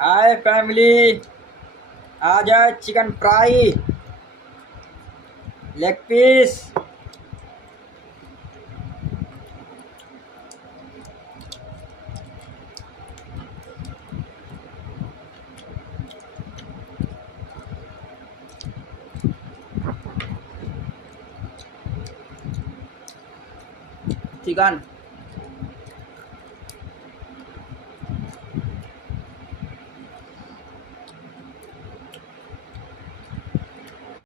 हाय family, आ जाए chicken fry, leg piece. Chicken